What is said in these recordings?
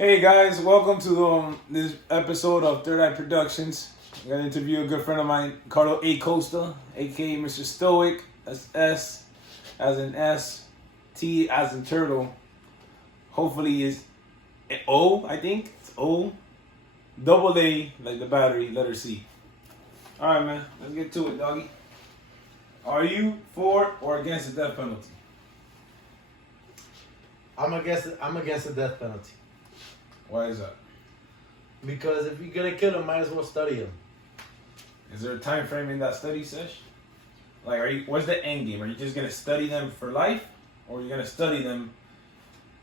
Hey guys, welcome to this episode of Third Eye Productions. I'm gonna interview a good friend of mine, Carlo A. Costa, aka Mr. Stoic. That's S as in S, T as in turtle. Hopefully is O, I think. It's O. Double A, like the battery, letter C. Alright man, let's get to it, doggy. Are you for or against the death penalty? I'm against the death penalty. Why is that? Because if you're gonna kill him, might as well study him. Is there a time frame in that study session? Like, what's the end game? Are you just gonna study them for life, or are you gonna study them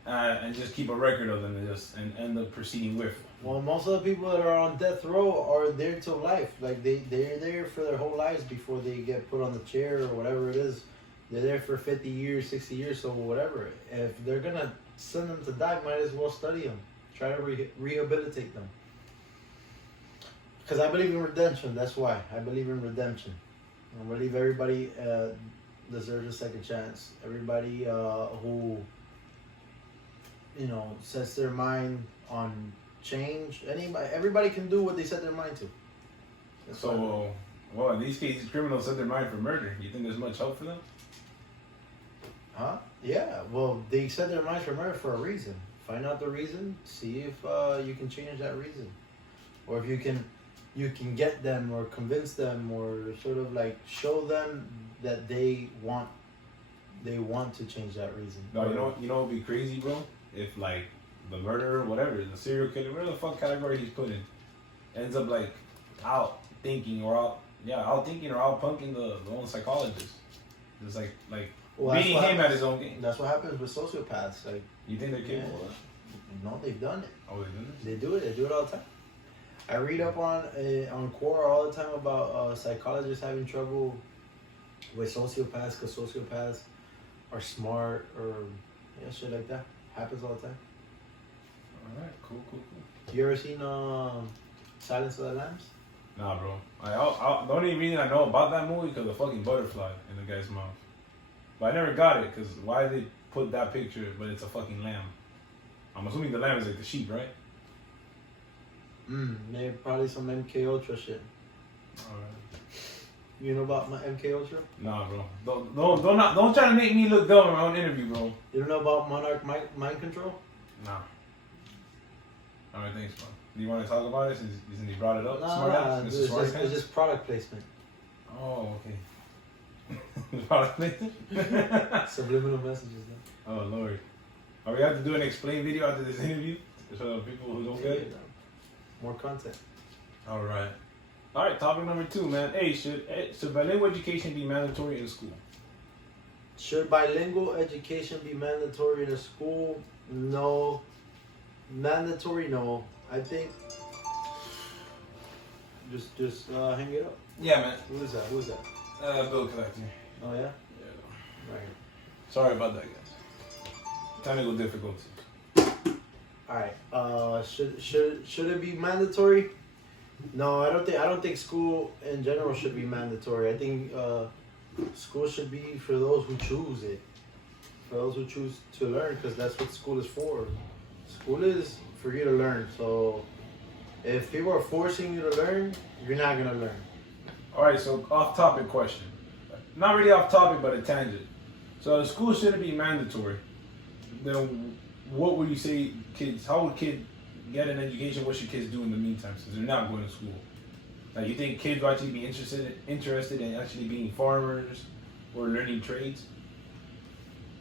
and just keep a record of them and end up proceeding with? Well, most of the people that are on death row are there till life. Like they're there for their whole lives before they get put on the chair or whatever it is. They're there for 50 years, 60 years, so whatever. If they're gonna send them to die, might as well study them. Try to rehabilitate them. Because I believe in redemption. That's why I believe in redemption. I believe everybody deserves a second chance. Everybody who sets their mind on change. Everybody can do what they set their mind to. That's So, well, in these cases, criminals set their mind for murder. You think there's much hope for them? Huh? Yeah. Well, they set their minds for murder for a reason. Find out the reason. See if you can change that reason, or if you can get them or convince them or sort of like show them that they want to change that reason. No, you know, it'd be crazy, bro. If like the murderer, whatever, the serial killer, whatever the fuck category he's put in, ends up like out thinking or out punking the own psychologist. Just like beating him at his own game. That's what happens with sociopaths. Like, you think they're capable of that? No, they've done it. Oh, they've done They do it. They do it all the time. I read up on Quora all the time about psychologists having trouble with sociopaths because sociopaths are smart or shit like that. Happens all the time. All right, cool. You ever seen Silence of the Lambs? Nah, bro. The only reason I know about that movie because the fucking butterfly in the guy's mouth. But I never got it because why they put that picture, but it's a fucking lamb. I'm assuming the lamb is like the sheep, right? Maybe probably some MK Ultra shit. Alright. You know about my MK Ultra? Nah, bro. Don't try to make me look dumb in my own interview, bro. You don't know about Monarch mind control? Nah. Alright, thanks, bro. Do you want to talk about it since you brought it up? Nah, it's just product placement. Oh, okay. Product placement? Subliminal messages, though. Oh, Lord. Are we have to do an explain video after this interview? So people who don't get it? More content. Alright, topic number 2, man. Hey, should bilingual education be mandatory in school? Should bilingual education be mandatory in a school? No. Mandatory, no. I think just hang it up. Yeah, man. Who is that? Bill collector. Oh yeah? Yeah. Right. Sorry about that, guys. Technical difficulties. Alright. Should it be mandatory? No, I don't think school in general should be mandatory. I think school should be for those who choose it. For those who choose to learn, because that's what school is for. School is for you to learn. So if people are forcing you to learn, you're not gonna learn. Alright, so off-topic question. Not really off-topic, but a tangent. So if school shouldn't be mandatory, then what would you say how would kids get an education? What should kids do in the meantime since they're not going to school? Like, you think kids will actually be interested in actually being farmers or learning trades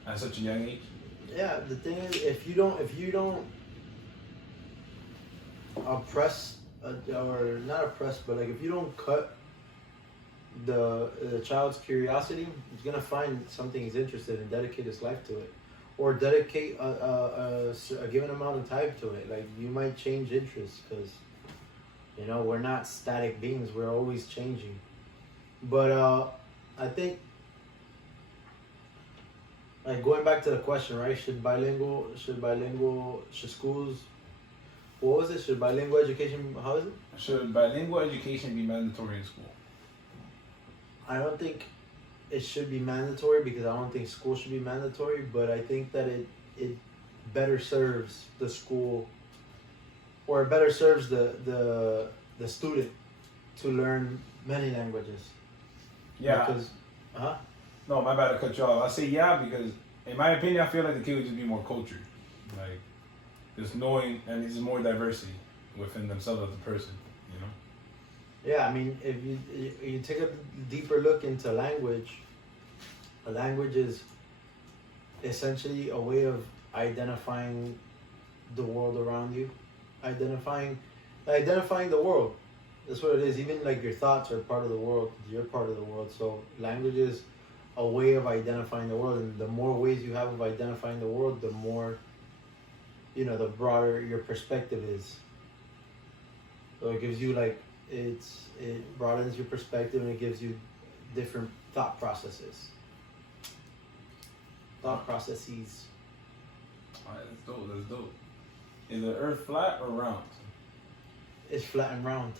at such a young age? Yeah, the thing is, if you don't oppress or not oppress, but like if you don't cut the child's curiosity, he's gonna find something he's interested in, dedicate his life to it, or dedicate a given amount of time to it. Like, you might change interests because we're not static beings, we're always changing. But I think, like, going back to the question, right? Should schools, what was it? Should bilingual education, how is it? Should bilingual education be mandatory in school? I don't think it should be mandatory because I don't think school should be mandatory, but I think that it better serves the school or it better serves the student to learn many languages. Yeah. Because, No, my bad to cut you off. I say yeah because, in my opinion, I feel like the kid would just be more cultured. Like, just knowing, and there's more diversity within themselves as a person, you know? Yeah, I mean, if you take a deeper look into language, a language is essentially a way of identifying the world around you, identifying the world. That's what it is. Even like your thoughts are part of the world. You're part of the world. So language is a way of identifying the world, and the more ways you have of identifying the world, the more, the broader your perspective is. So it gives you like it broadens your perspective, and it gives you different thought processes. Alright, that's dope. That's dope. Is the Earth flat or round? It's flat and round.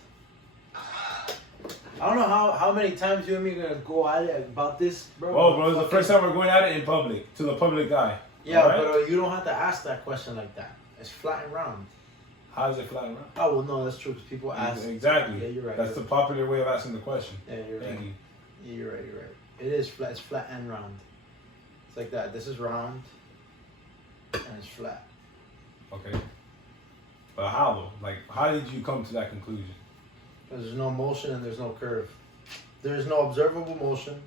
I don't know how many times you and me are gonna go at it about this, bro. Well, bro, it's the first time we're going at it in public, to the public eye. Yeah, right? But you don't have to ask that question like that. It's flat and round. How is it flat and round? Oh, well, no, that's true, because people ask. Exactly. Yeah, you're right. That's the popular way of asking the question. Yeah, you're right. Thank you. Yeah, you're right. It is flat. It's flat and round. It's like that. This is round, and it's flat. Okay. But how, though? Like, how did you come to that conclusion? Because there's no motion and there's no curve. There's no observable motion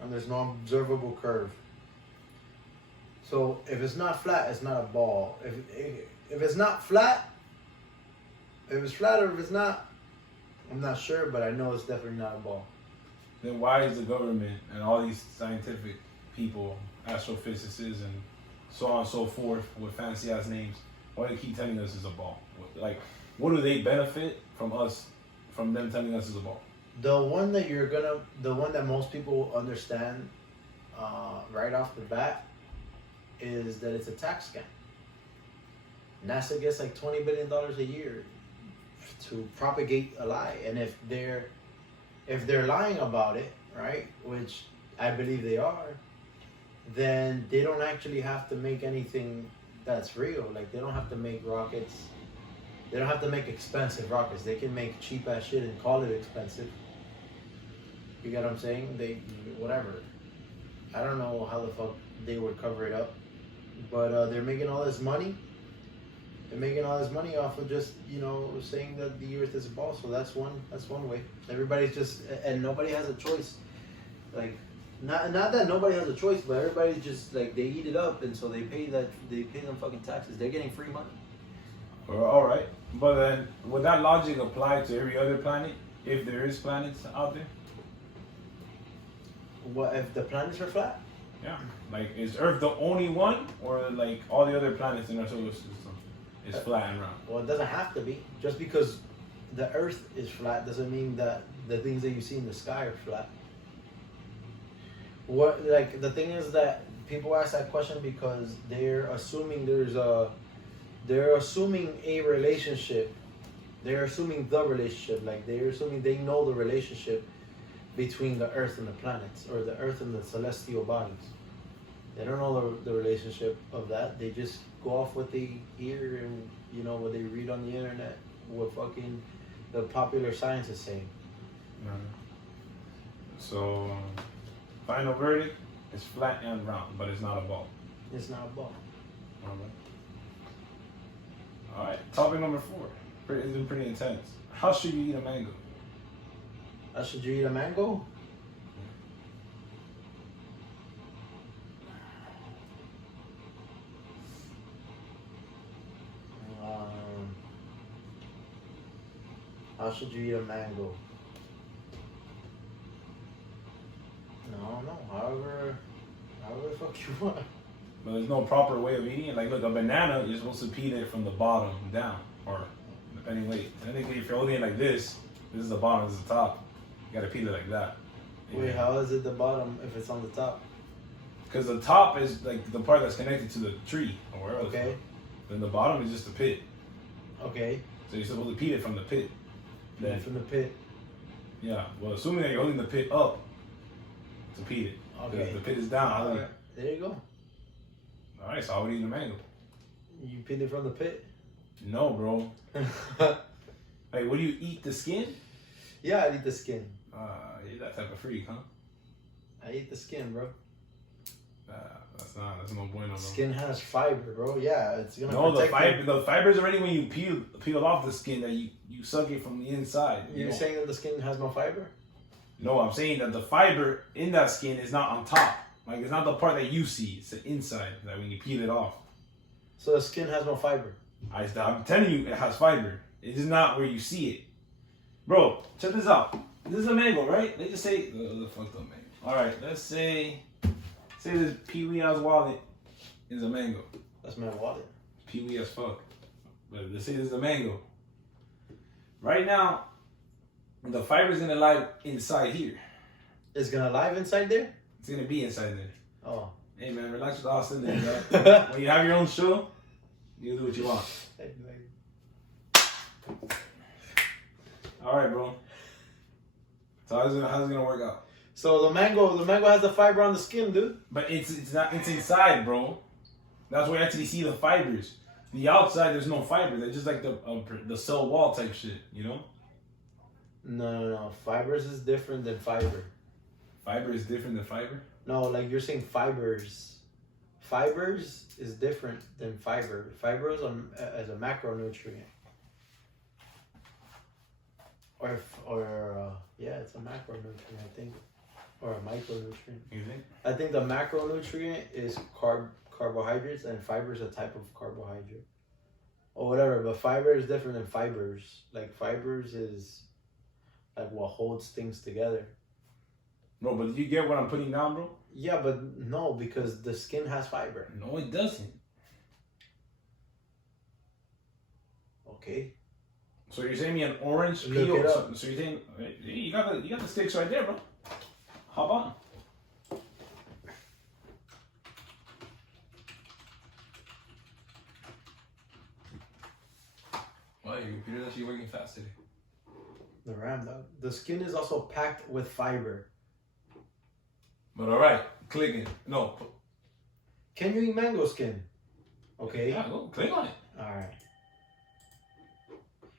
and there's no observable curve. So if it's not flat, it's not a ball. If it's not flat, if it's flat or if it's not, I'm not sure, but I know it's definitely not a ball. Then why is the government and all these scientific people, astrophysicists and so on and so forth with fancy ass names, why do they keep telling us it's a ball? Like, what do they benefit from us, from them telling us it's a ball? The one that most people understand right off the bat is that it's a tax scam. NASA gets like $20 billion a year to propagate a lie, and if they're lying about it, right, which I believe they are, then they don't actually have to make anything that's real. Like, they don't have to make rockets. They don't have to make expensive rockets. They can make cheap ass shit and call it expensive. You get what I'm saying? Whatever. I don't know how the fuck they would cover it up, but they're making all this money. They're making all this money off of just saying that the Earth is a ball. So that's one way. Everybody's just, and nobody has a choice. Like, not that nobody has a choice, but everybody's just like, they eat it up, and so they pay them fucking taxes. They're getting free money. All right, but then would that logic apply to every other planet if there is planets out there? What if the planets are flat? Yeah, like, is Earth the only one, or like all the other planets in our solar system is flat and round? Well, it doesn't have to be. Just because the Earth is flat doesn't mean that the things that you see in the sky are flat. The thing is that people ask that question because they're assuming they're assuming a relationship. They're assuming the relationship. Like, they're assuming they know the relationship between the Earth and the planets, or the Earth and the celestial bodies. They don't know the relationship of that. They just go off what they hear and what they read on the internet, what fucking the popular science is saying. So, final verdict is flat and round, but it's not a ball. It's not a ball. All right. Topic number 4. It's been pretty intense. How should you eat a mango? How should you eat a mango? How should you eat a mango? No, however the fuck you want. But there's no proper way of eating it. Like, look, a banana, you're supposed to peel it from the bottom down, or depending way. I think if you're holding it like this is the bottom, this is the top. You gotta peel it like that. Wait, how is it the bottom if it's on the top? Because the top is like the part that's connected to the tree or wherever. Okay. Then the bottom is just the pit. Okay. So you're supposed to peel it from the pit. Then from the pit. Yeah. Well, assuming that you're holding the pit up to peel it. Okay. If the pit is down. All right. There you go. All right. So I would eat a mango. You peel it from the pit. No, bro. Like, what do you eat? The skin? Yeah, I eat the skin. You're that type of freak, huh? I eat the skin, bro. That's no bueno, bro. Skin has fiber, bro. Yeah, it's gonna No, protect the fiber's already when you peel off the skin that you suck it from the inside. You're saying that the skin has no fiber? No, I'm saying that the fiber in that skin is not on top. Like, it's not the part that you see. It's the inside, like when you peel it off. So the skin has no fiber? I'm telling you, it has fiber. It is not where you see it. Bro, check this out. This is a mango, right? Let's just say, the fucked up mango. All right, let's say this Pee-wee-ass wallet is a mango. That's my wallet. Pee-wee as fuck. But let's say this is a mango. Right now, the fiber's gonna lie inside here. It's gonna live inside there? It's gonna be inside there. Oh. Hey man, relax with Austin. When you have your own show, you do what you want. All right, bro. So how's it gonna work out? So the mango has the fiber on the skin, dude. But it's inside, bro. That's where you actually see the fibers. The outside, there's no fiber. They're just like the cell wall type shit, you know? No. Fibers is different than fiber. Fiber is different than fiber? No, like you're saying fibers. Fibers is different than fiber. Fiber is as a macronutrient. Yeah, it's a macronutrient, I think. Or a micronutrient. You think? I think the macronutrient is carbohydrates and fiber is a type of carbohydrate. Or whatever, but fiber is different than fibers. Like fibers is like what holds things together. Bro, but do you get what I'm putting down, bro? Yeah, but no, because the skin has fiber. No, it doesn't. Okay. So you're saying me an orange Look peel? it up. So you're saying you got the sticks right there, bro. Hop on. Well, your computer's actually working fast today. The RAM, dog. The skin is also packed with fiber. But all right, clicking. No. Can you eat mango skin? Okay. Yeah, go click on it. All right.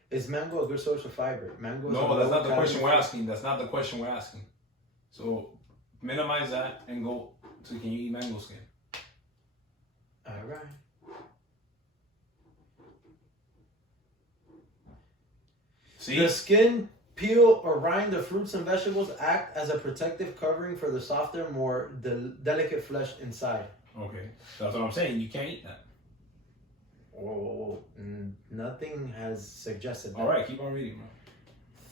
Is mango a good source of fiber? Mango. No, that's not the question we're asking. That's not the question we're asking. So minimize that and go to can you eat mango skin? All right. See? The skin, peel, or rind of fruits and vegetables act as a protective covering for the softer, more delicate flesh inside. Okay, that's what I'm saying. You can't eat that. Whoa. Nothing has suggested that. All right, keep on reading,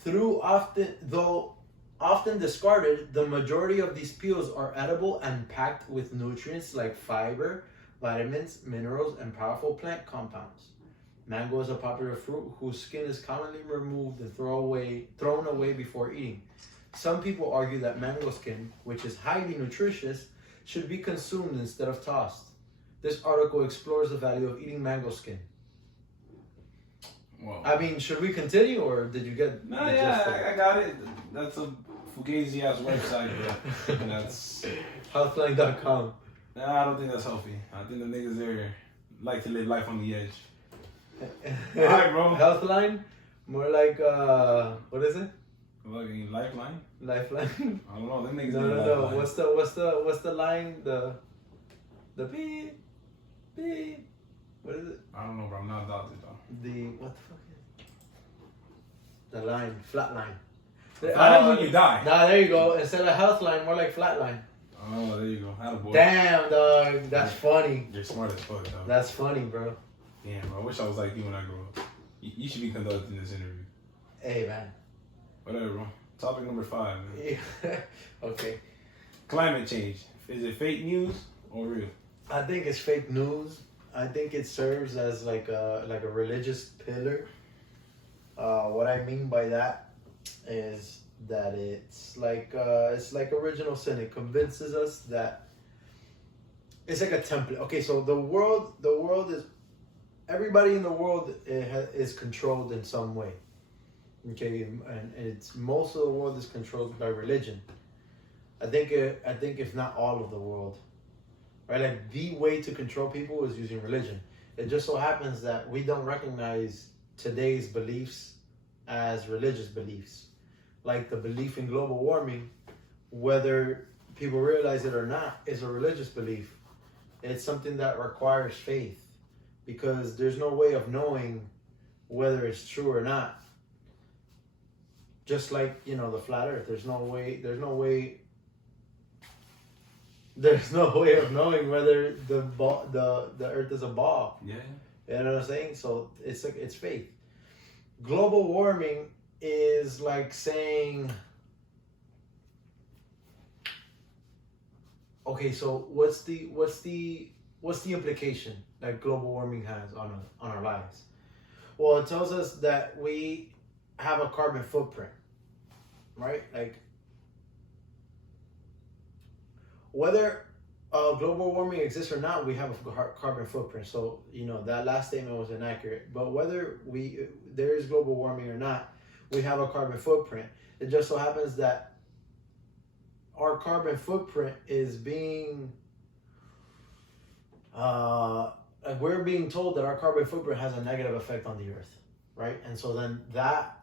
bro. Though often discarded, the majority of these peels are edible and packed with nutrients like fiber, vitamins, minerals, and powerful plant compounds. Mango is a popular fruit whose skin is commonly removed and thrown away before eating. Some people argue that mango skin, which is highly nutritious, should be consumed instead of tossed. This article explores the value of eating mango skin. Well, I mean, should we continue or did you get no, yeah, I got it. That's a fugazi ass website, bro. That's Healthline.com. Nah, I don't think that's healthy. I think the niggas there like to live life on the edge. Alright, bro. Healthline? More like what is it? Fucking lifeline? Lifeline? I don't know. Them niggas No. lifeline. What's the line? The beep. What is it? I don't know, bro. I'm not a doctor, though. The what the fuck is it? The line, flat line. Flatline when you die. Nah, there you go. Instead of health line, more like flat line. Oh, there you go. Attaboy. Damn, dog. That's funny. You're smart as fuck, dog. That's funny, bro. Damn, bro. I wish I was like you when I grew up. You should be conducting this interview. Hey, man. Whatever, bro. Topic number 5, man. Okay. Climate change. Is it fake news or real? I think it's fake news. I think it serves as like a religious pillar. What I mean by that is that it's like original sin. It convinces us that it's like a template. Okay, so the world is everybody in the world is controlled in some way. Okay, and it's most of the world is controlled by religion. I think if not all of the world, right? Like the way to control people is using religion. It just so happens that we don't recognize today's beliefs as religious beliefs. Like the belief in global warming, whether people realize it or not, is a religious belief. It's something that requires faith, because there's no way of knowing whether it's true or not. Just like, the flat earth, there's no way of knowing whether the earth is a ball. Yeah. You know what I'm saying? So it's faith. Global warming is like saying, okay, so what's the implication that global warming has on our lives? Well, it tells us that we have a carbon footprint, right? Like, whether global warming exists or not, we have a carbon footprint. So, that last statement was inaccurate. But whether there is global warming or not, we have a carbon footprint. It just so happens that our carbon footprint is being, we're being told that our carbon footprint has a negative effect on the earth, right? And so then that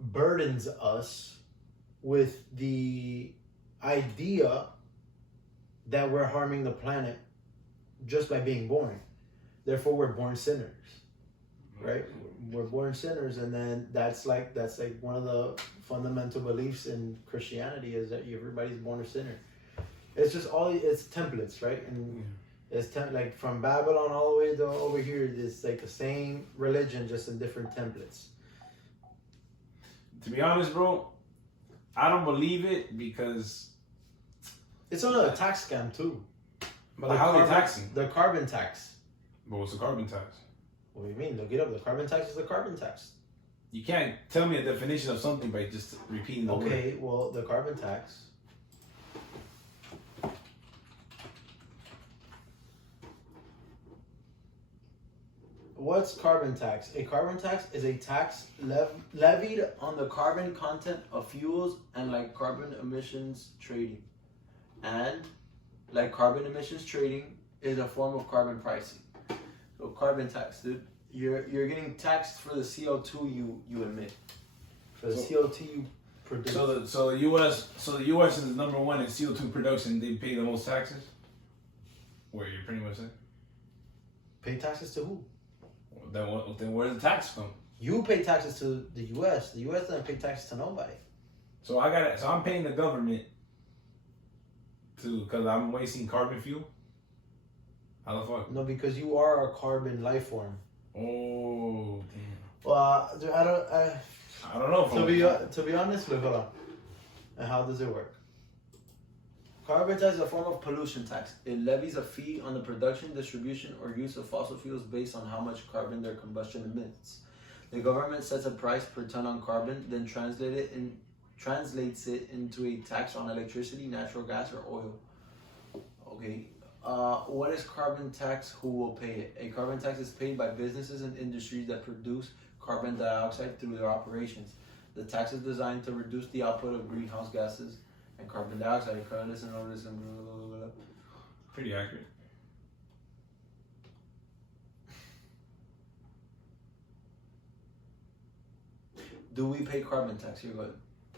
burdens us with the idea that we're harming the planet just by being born. Therefore, we're born sinners, right? We're born sinners, and then that's like one of the fundamental beliefs in Christianity is that everybody's born a sinner. It's just it's templates, right? And it's like from Babylon all the way to over here. It's like the same religion, just in different templates. To be honest, bro, I don't believe it because it's another tax scam too. But how are they taxing? The carbon tax. But what's the carbon tax? What do you mean? Look it up. The carbon tax is the carbon tax. You can't tell me a definition of something by just repeating the word. Okay, well, the carbon tax. What's carbon tax? A carbon tax is a tax levied on the carbon content of fuels and like carbon emissions trading. And like carbon emissions trading is a form of carbon pricing. So carbon tax, dude. You're getting taxed for the CO2 you emit. For the CO2 you produce. So the US is number one in CO2 production. They pay the most taxes. Where you pretty much saying? Pay taxes to who? Then where's the tax from? You pay taxes to the U.S. The U.S. doesn't pay taxes to nobody. So I'm paying the government because I'm wasting carbon fuel. How the fuck? No, because you are a carbon life form. Oh damn. Well, I don't know. To be honest, look, hold on. And how does it work? Carbon tax is a form of pollution tax. It levies a fee on the production, distribution, or use of fossil fuels based on how much carbon their combustion emits. The government sets a price per ton on carbon, then translates it into a tax on electricity, natural gas, or oil. Okay. What is carbon tax? Who will pay it? A carbon tax is paid by businesses and industries that produce carbon dioxide through their operations. The tax is designed to reduce the output of greenhouse gases and carbon dioxide. Pretty accurate. Do we pay carbon tax? Here, go.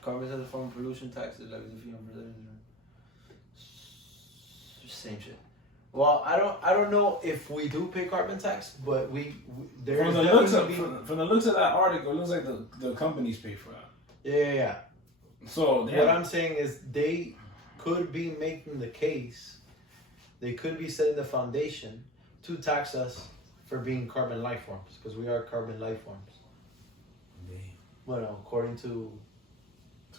Carbon tax is a form of pollution tax. It levies a fee on same shit. Well, I don't know if we do pay carbon tax, but from the looks of that article, it looks like the companies pay for that. Yeah. So what I'm saying is they could be making the case, they could be setting the foundation to tax us for being carbon life forms, because we are carbon life forms. Damn. Well, according to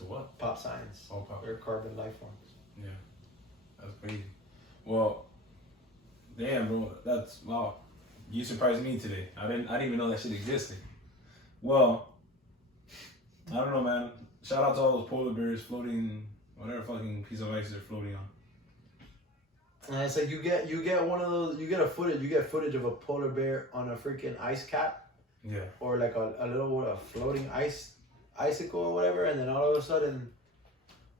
what? pop science, we're carbon life forms. Yeah, that's crazy. Well, damn, bro, wow. You surprised me today. I didn't even know that shit existed. Well, I don't know, man. Shout out to all those polar bears floating, whatever fucking piece of ice they're floating on. And it's like you get one of those, you get footage of a polar bear on a freaking ice cap. Yeah. Or like a little floating icicle or whatever, and then all of a sudden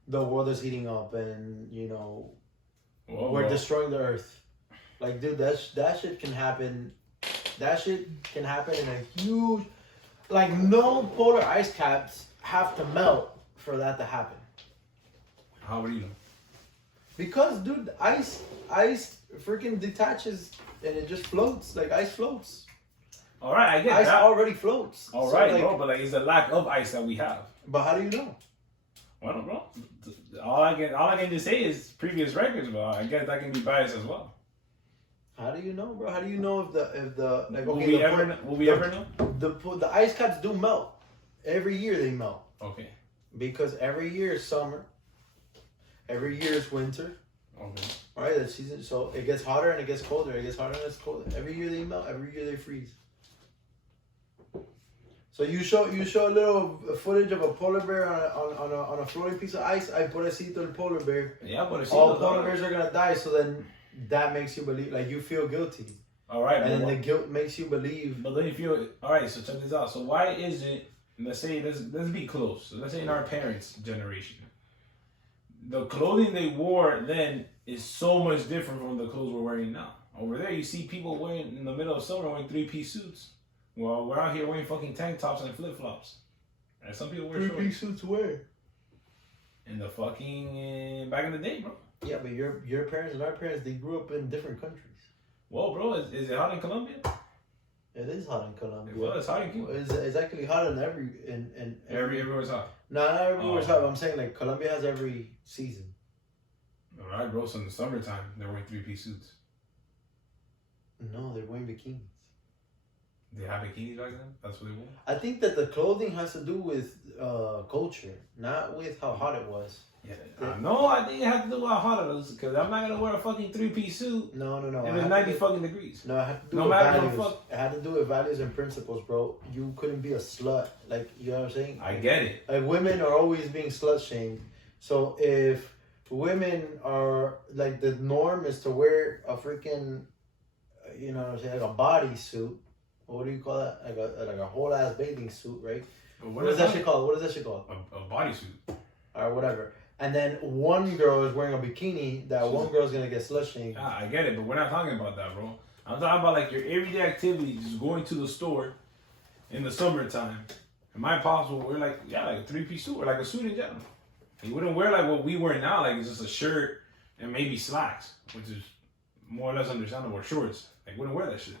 the world is heating up and we're destroying the earth. Like, dude, that shit can happen. That shit can happen in a huge, like, no polar ice caps have to melt for that to happen. How would you know? Because, dude, ice freaking detaches and it just floats. Like, ice floats. All right, I get ice that. already floats. All So, right, like, bro, but like, it's the lack of ice that we have. But how do you know? Well, bro, all I can just say is previous records, but I guess that can be biased as well. How do you know, bro? How do you know if the like, Will okay, we ever know? The ice caps do melt. Every year they melt. Okay. Because every year is summer. Every year is winter. Okay. All right, the season. So it gets hotter and it gets colder. It gets hotter and it gets colder. Every year they melt. Every year they freeze. So you show a little footage of a polar bear on a floating piece of ice. I pobrecito el polar bear. Yeah, but all polar bears are gonna die. So then that makes you believe, like, you feel guilty. All right, and then the guilt makes you believe. But then you feel all right. So check this out. So why is it? Let's be close. So let's say in our parents' generation, the clothing they wore then is so much different from the clothes we're wearing now. Over there, you see people wearing in the middle of summer wearing 3-piece suits. Well, we're out here wearing fucking tank tops and flip flops. And some people wear 3-piece shorts. suits where? In the fucking back in the day, bro. Yeah, but your parents and our parents, they grew up in different countries. Whoa, bro, is it hot in Colombia? It is hot in Colombia. Well, it's hot in Cuba. It's actually hot in Everywhere's hot. No, not everywhere's hot. But I'm saying, like, Colombia has every season. All right, bro. So in the summertime, they're wearing 3-piece suits. No, they're wearing bikinis. They have bikinis back then? That's what they wore? I think that the clothing has to do with culture, not with how hot it was. Yeah. No, I think it has to do with how hot it is, because I'm not going to wear a fucking 3-piece suit. No. And it's 90 fucking degrees. No, it had to do no with matter values. what the fuck. It had to do with values and principles, bro. You couldn't be a slut. Like, you know what I'm saying? I get it. Like, women are always being slut shamed. So if women are, like, the norm is to wear a freaking, you know what I'm saying, like a bodysuit. What do you call that? Like a whole ass bathing suit, right? What is that shit called? What is that shit called? A bodysuit. Or whatever. And then one girl is wearing a bikini. One girl is gonna get slut shamed. Yeah, I get it, but we're not talking about that, bro. I'm talking about like your everyday activity, just going to the store in the summertime. Am I possible? We're like a 3-piece suit or like a suit in general. You wouldn't wear like what we wear now, like it's just a shirt and maybe slacks, which is more or less understandable, or shorts. Like, wouldn't wear that shit.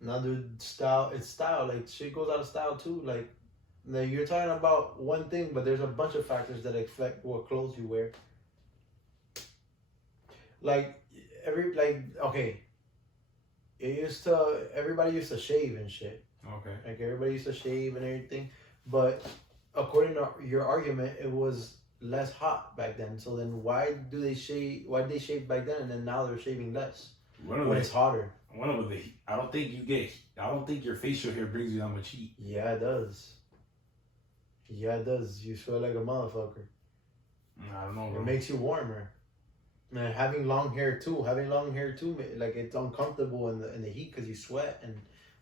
No, dude, style. It's style. Like, shit goes out of style too. Like, you're talking about one thing, but there's a bunch of factors that affect what clothes you wear. Like, okay. Everybody used to shave and shit. Okay. Like, everybody used to shave and everything. But according to your argument, it was less hot back then. So then why did they shave back then and then now they're shaving less? When it's hotter. I don't think your facial hair brings you that much heat. Yeah, it does. You sweat like a motherfucker. I don't know, bro. It makes you warmer. And having long hair too, like, it's uncomfortable in the heat because you sweat and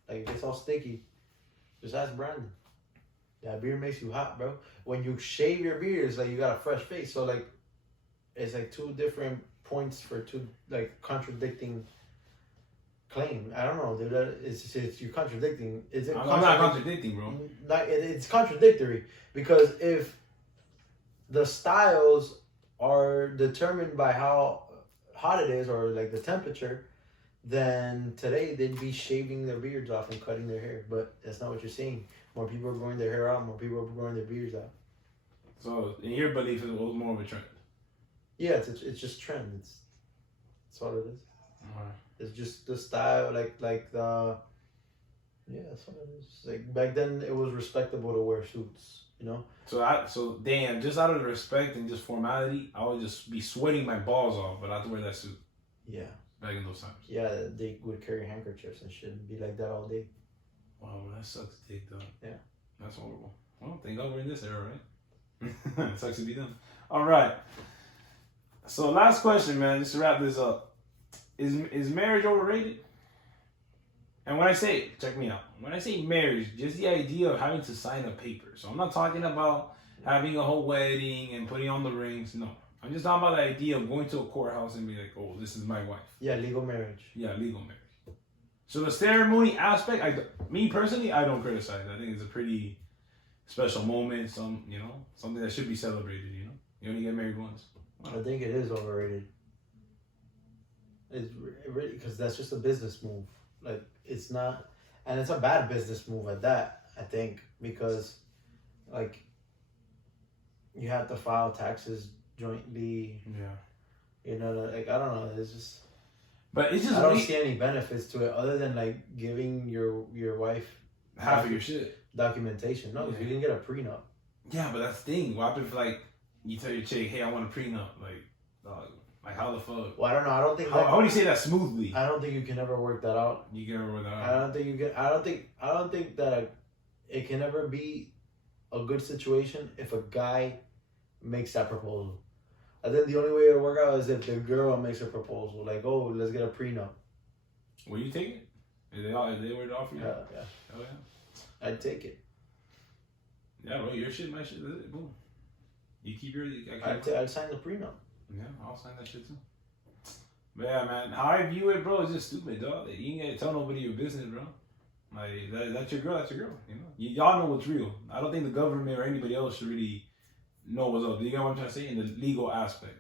like it gets all sticky. Just ask Brandon. That beard makes you hot, bro. When you shave your beard, it's like you got a fresh face. So like, it's like two different points for two like contradicting claim. I don't know, dude. It's you're contradicting. I'm not contradicting, bro. It's contradictory because if the styles are determined by how hot it is or like the temperature, then today they'd be shaving their beards off and cutting their hair. But that's not what you're saying. More people are growing their hair out. More people are growing their beards out. So in your belief, it was more of a trend. Yeah, it's just trend. That's all it is. Alright. It's just the style, that's what it is. Like, back then, it was respectable to wear suits, you know? So damn, just out of respect and just formality, I would just be sweating my balls off, but I have to wear that suit. Yeah. Back in those times. Yeah, they would carry handkerchiefs and shit and be like that all day. Wow, that sucks to take, though. Yeah. That's horrible. Well, thank God we're in this era, right? It sucks to be done. All right. So last question, man, just to wrap this up. Is marriage overrated? And when I say, check me out. When I say marriage, just the idea of having to sign a paper. So I'm not talking about having a whole wedding and putting on the rings. No. I'm just talking about the idea of going to a courthouse and be like, oh, this is my wife. Yeah, legal marriage. Yeah, legal marriage. So the ceremony aspect, me personally, I don't criticize. I think it's a pretty special moment. Something that should be celebrated. You only get married once. I think it is overrated. It's really because that's just a business move. Like it's not, and it's a bad business move at that. I think because, like, you have to file taxes jointly. Yeah. Like I don't know. It's just. But it's just. I don't see any benefits to it other than like giving your wife half of your shit documentation. No, because you didn't get a prenup. Yeah, but that's the thing. What happens if like you tell your chick, hey, I want a prenup? Like how the fuck? Well, I don't know. I don't think. How do you say that smoothly? I don't think you can ever work that out. You can never work that out. I don't think you can. I don't think that it can ever be a good situation if a guy makes that proposal. I think the only way it'll work out is if the girl makes a proposal, like, oh, let's get a prenup. Will you take it? If they were to offer you? Yeah. Oh yeah. I'd take it. Yeah, bro, your shit, my shit, boom. You keep your. I'd sign the prenup. Yeah, I'll sign that shit too. But yeah, man, how I view it, bro, is just stupid, dog. You ain't gotta tell nobody your business, bro. Like that's your girl, that's your girl. Y'all know what's real. I don't think the government or anybody else should really know what's up. You get what I'm trying to say in the legal aspect.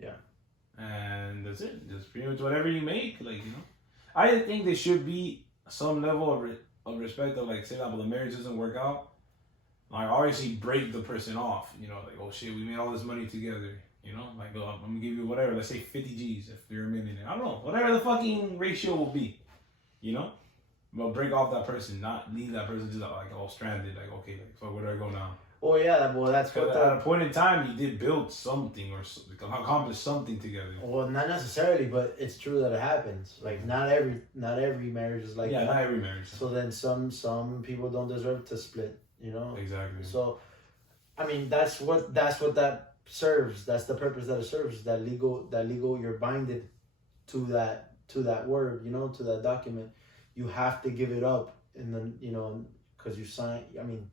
Yeah. And that's it. Just pretty much whatever you make, I think there should be some level of respect of like, say that, but the marriage doesn't work out. Like, obviously break the person off. Like, oh shit, we made all this money together. Like, oh, I'm gonna give you whatever. Let's say 50 G's if you're a millionaire. I don't know, whatever the fucking ratio will be. But break off that person, not leave that person just like all stranded. Like, okay, like, fuck, where do I go now? Oh yeah, well that's what. At a point in time, you did build something or accomplish something together. Well, not necessarily, but it's true that it happens. Like not every marriage is like that. Yeah, not every marriage. So then some people don't deserve to split. Exactly. So, I mean, that's what that serves. That's the purpose that it serves. That legal, you're binded to that word. To that document. You have to give it up, and then because you sign. I mean,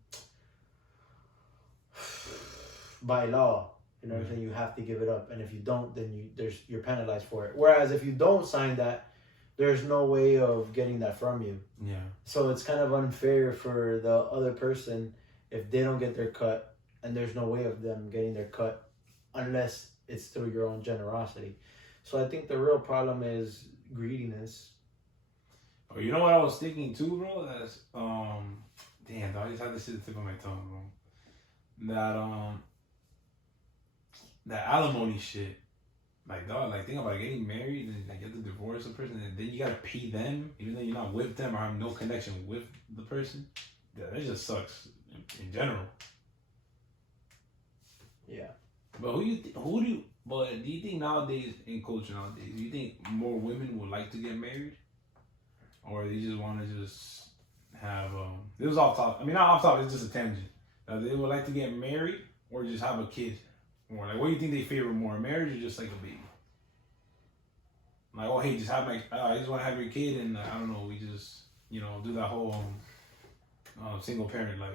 by law, what I'm saying. You have to give it up, and if you don't, then you're penalized for it. Whereas if you don't sign that, there's no way of getting that from you. Yeah. So it's kind of unfair for the other person if they don't get their cut, and there's no way of them getting their cut unless it's through your own generosity. So I think the real problem is greediness. Oh, you know what I was thinking too, bro? That's damn, I just had this shit at the tip of my tongue, bro. That alimony shit. Like, dog, like, think about it, getting married and like, you have to divorce a person and then you gotta pay them even though you're not with them or have no connection with the person. Yeah, that just sucks in general. Yeah. But do you think nowadays, in culture nowadays, do you think more women would like to get married? Or they just want to just have, this was off top, I mean, not off top, it's just a tangent. They would like to get married or just have a kid. Or like, what do you think they favor more, marriage or just like a baby? Like, oh, hey, just have I just want to have your kid and I don't know, we just, do that whole single parent life,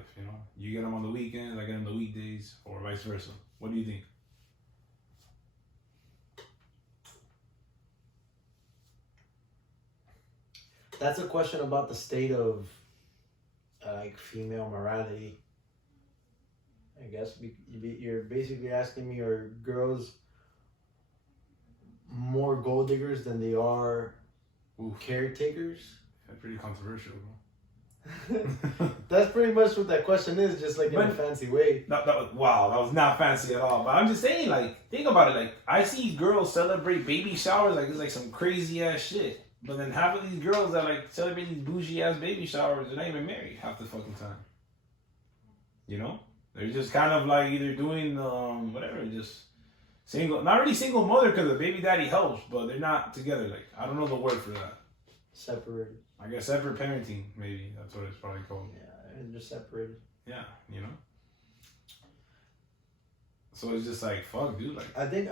You get them on the weekends, I get them the weekdays, or vice versa. What do you think? That's a question about the state of like female morality. I guess you're basically asking me, are girls more gold diggers than they are caretakers? That's pretty controversial, bro. That's pretty much what that question is, just like in a fancy way. Wow, that was not fancy at all. But I'm just saying, like, think about it. Like, I see girls celebrate baby showers like it's like some crazy ass shit. But then half of these girls that like celebrate these bougie ass baby showers, they're not even married half the fucking time. They're just kind of like either doing whatever, just single, not really single mother because the baby daddy helps, but they're not together. Like, I don't know the word for that. Separated. I guess separate parenting, maybe that's what it's probably called. Yeah, they're just separated. Yeah, So it's just like, fuck, dude. Like, I think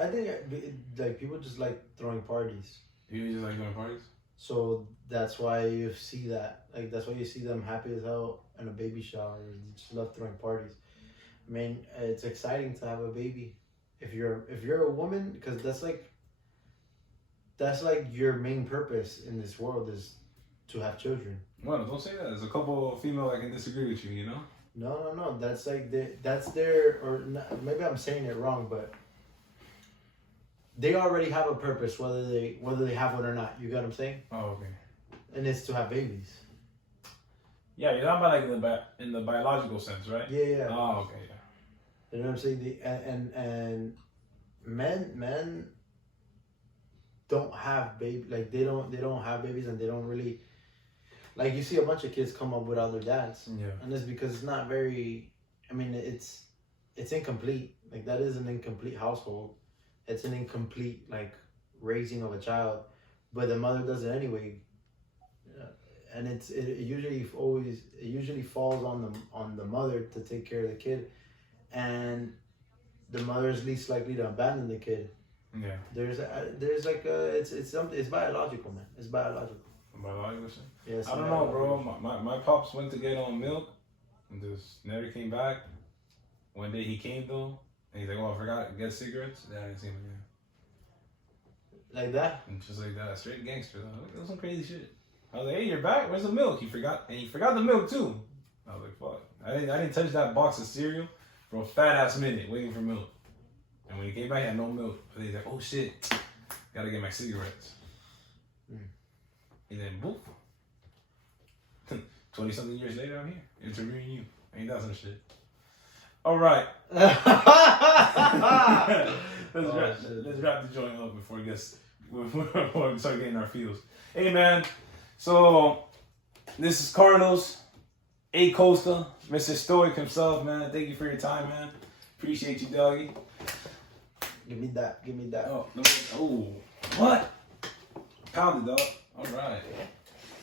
like people just like throwing parties. People just like throwing parties. So that's why you see that. Like, that's why you see them happy as hell in a baby shower. They just love throwing parties. I mean, it's exciting to have a baby. if you're a woman, because that's like your main purpose in this world is to have children. Well, don't say that. There's a couple of female that can disagree with you, you know? No. That's like that's their, or maybe I'm saying it wrong, but they already have a purpose, whether they have one or not. You get what I'm saying? Oh, okay. And it's to have babies. Yeah, you're not about like in the biological sense, right? Yeah. Oh, okay, yeah. You know what I'm saying? And men don't have baby, like they don't have babies, and they don't really, like, you see a bunch of kids come up without their dads. Yeah. And it's because it's not very, I mean, it's incomplete. Like, that is an incomplete household. It's an incomplete, like, raising of a child, but the mother does it anyway. And it usually falls on the mother to take care of the kid, and the mother is least likely to abandon the kid. Yeah. There's like it's something, it's biological, man. It's biological. Biological shit? Yes. I don't know, bro. My pops went to get on milk and just never came back. One day he came though, and he's like, "Oh, I forgot to get cigarettes." Then I didn't see him again. Like that? And just like that, straight gangster though. It was some crazy shit. I was like, "Hey, you're back. Where's the milk?" He forgot the milk too. I was like, "Fuck." I didn't touch that box of cereal for a fat ass minute waiting for milk. And when he came back, he had no milk. So he's like, "Oh shit, gotta get my cigarettes." And then boop. 20-something years later, I'm here interviewing you. Ain't that some shit? All right. Let's wrap the joint up before we start getting our feels. Hey man, so this is Carlos A. Costa, Mr. Stoic himself, man. Thank you for your time, man. Appreciate you, doggy. Give me that. Oh, what? Pound it, dog. All right.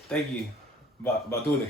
Thank you, Batule.